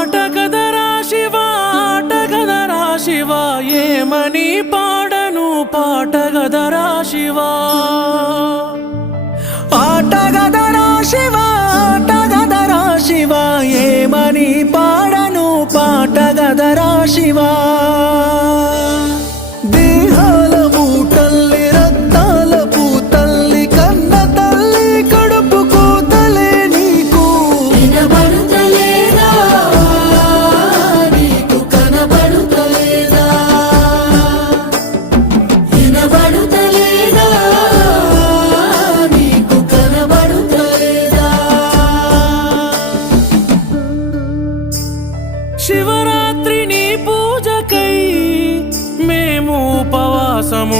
ఆటగదరా శివ ఆటగదరా శివ ఏమని పాడను పాటగదరా శివ ఆటగదరా శివ ఆటగదరా శివ ఏమని పాడను పాటగదరా శివ దేహాల మూటల్లి రక్తాల పూతల్లి కన్న తల్లి కడుపు కూతలే నీకు వినబడుతలేదా నీకు కనబడుతలేదా వినబడుతలేదా నీకు కనబడుతలేదా శివరాత్రి నీ పూజకై మేము ఉపవాసముంటాములే